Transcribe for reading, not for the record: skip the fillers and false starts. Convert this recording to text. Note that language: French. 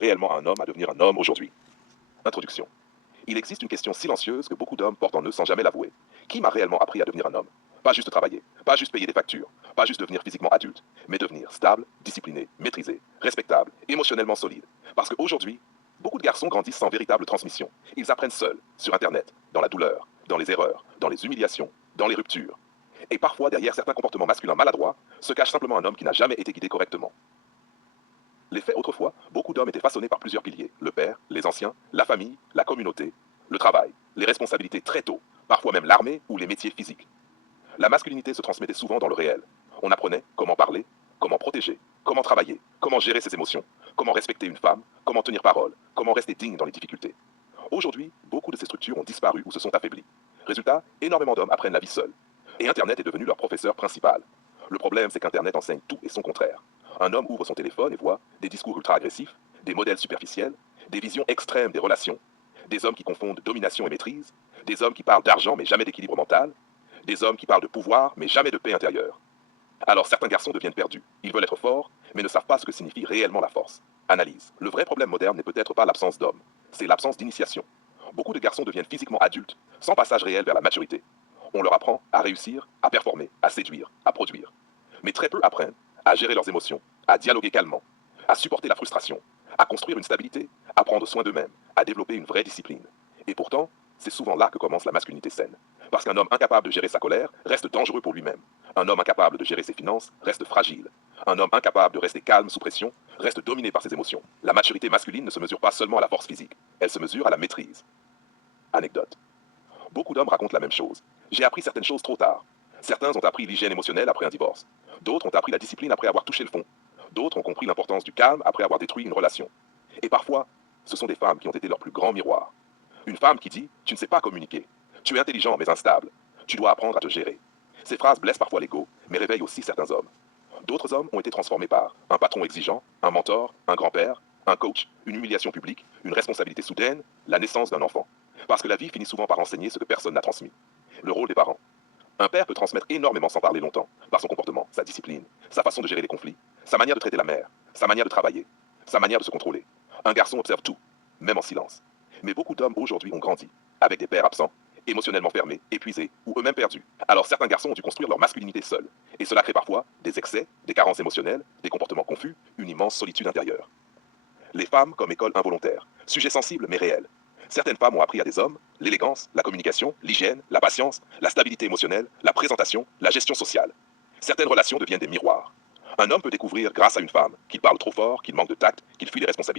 Réellement un homme à devenir un homme aujourd'hui. Introduction. Il existe une question silencieuse que beaucoup d'hommes portent en eux sans jamais l'avouer. Qui m'a réellement appris à devenir un homme? Pas juste travailler, pas juste payer des factures, pas juste devenir physiquement adulte, mais devenir stable, discipliné, maîtrisé, respectable, émotionnellement solide. Parce qu'aujourd'hui, beaucoup de garçons grandissent sans véritable transmission. Ils apprennent seuls, sur Internet, dans la douleur, dans les erreurs, dans les humiliations, dans les ruptures. Et parfois, derrière certains comportements masculins maladroits, se cache simplement un homme qui n'a jamais été guidé correctement. Les faits autrefois, beaucoup d'hommes étaient façonnés par plusieurs piliers, le père, les anciens, la famille, la communauté, le travail, les responsabilités très tôt, parfois même l'armée ou les métiers physiques. La masculinité se transmettait souvent dans le réel. On apprenait comment parler, comment protéger, comment travailler, comment gérer ses émotions, comment respecter une femme, comment tenir parole, comment rester digne dans les difficultés. Aujourd'hui, beaucoup de ces structures ont disparu ou se sont affaiblies. Résultat, énormément d'hommes apprennent la vie seuls. Et Internet est devenu leur professeur principal. Le problème, c'est qu'Internet enseigne tout et son contraire. Un homme ouvre son téléphone et voit des discours ultra-agressifs, des modèles superficiels, des visions extrêmes des relations, des hommes qui confondent domination et maîtrise, des hommes qui parlent d'argent mais jamais d'équilibre mental, des hommes qui parlent de pouvoir mais jamais de paix intérieure. Alors certains garçons deviennent perdus. Ils veulent être forts, mais ne savent pas ce que signifie réellement la force. Analyse. Le vrai problème moderne n'est peut-être pas l'absence d'hommes, c'est l'absence d'initiation. Beaucoup de garçons deviennent physiquement adultes, sans passage réel vers la maturité. On leur apprend à réussir, à performer, à séduire, à produire. Mais très peu apprennent à gérer leurs émotions, à dialoguer calmement, à supporter la frustration, à construire une stabilité, à prendre soin d'eux-mêmes, à développer une vraie discipline. Et pourtant, c'est souvent là que commence la masculinité saine. Parce qu'un homme incapable de gérer sa colère reste dangereux pour lui-même. Un homme incapable de gérer ses finances reste fragile. Un homme incapable de rester calme sous pression reste dominé par ses émotions. La maturité masculine ne se mesure pas seulement à la force physique, elle se mesure à la maîtrise. Anecdote. Beaucoup d'hommes racontent la même chose. J'ai appris certaines choses trop tard. Certains ont appris l'hygiène émotionnelle après un divorce. D'autres ont appris la discipline après avoir touché le fond. D'autres ont compris l'importance du calme après avoir détruit une relation. Et parfois, ce sont des femmes qui ont été leur plus grand miroir. Une femme qui dit « Tu ne sais pas communiquer. Tu es intelligent mais instable. Tu dois apprendre à te gérer. » Ces phrases blessent parfois l'ego, mais réveillent aussi certains hommes. D'autres hommes ont été transformés par un patron exigeant, un mentor, un grand-père, un coach, une humiliation publique, une responsabilité soudaine, la naissance d'un enfant. Parce que la vie finit souvent par enseigner ce que personne n'a transmis. Le rôle des parents. Un père peut transmettre énormément sans parler longtemps, par son comportement, sa discipline, sa façon de gérer les conflits, sa manière de traiter la mère, sa manière de travailler, sa manière de se contrôler. Un garçon observe tout, même en silence. Mais beaucoup d'hommes aujourd'hui ont grandi, avec des pères absents, émotionnellement fermés, épuisés ou eux-mêmes perdus. Alors certains garçons ont dû construire leur masculinité seuls. Et cela crée parfois des excès, des carences émotionnelles, des comportements confus, une immense solitude intérieure. Les femmes comme école involontaire. Sujet sensible mais réel. Certaines femmes ont appris à des hommes l'élégance, la communication, l'hygiène, la patience, la stabilité émotionnelle, la présentation, la gestion sociale. Certaines relations deviennent des miroirs. Un homme peut découvrir grâce à une femme qu'il parle trop fort, qu'il manque de tact, qu'il fuit les responsabilités.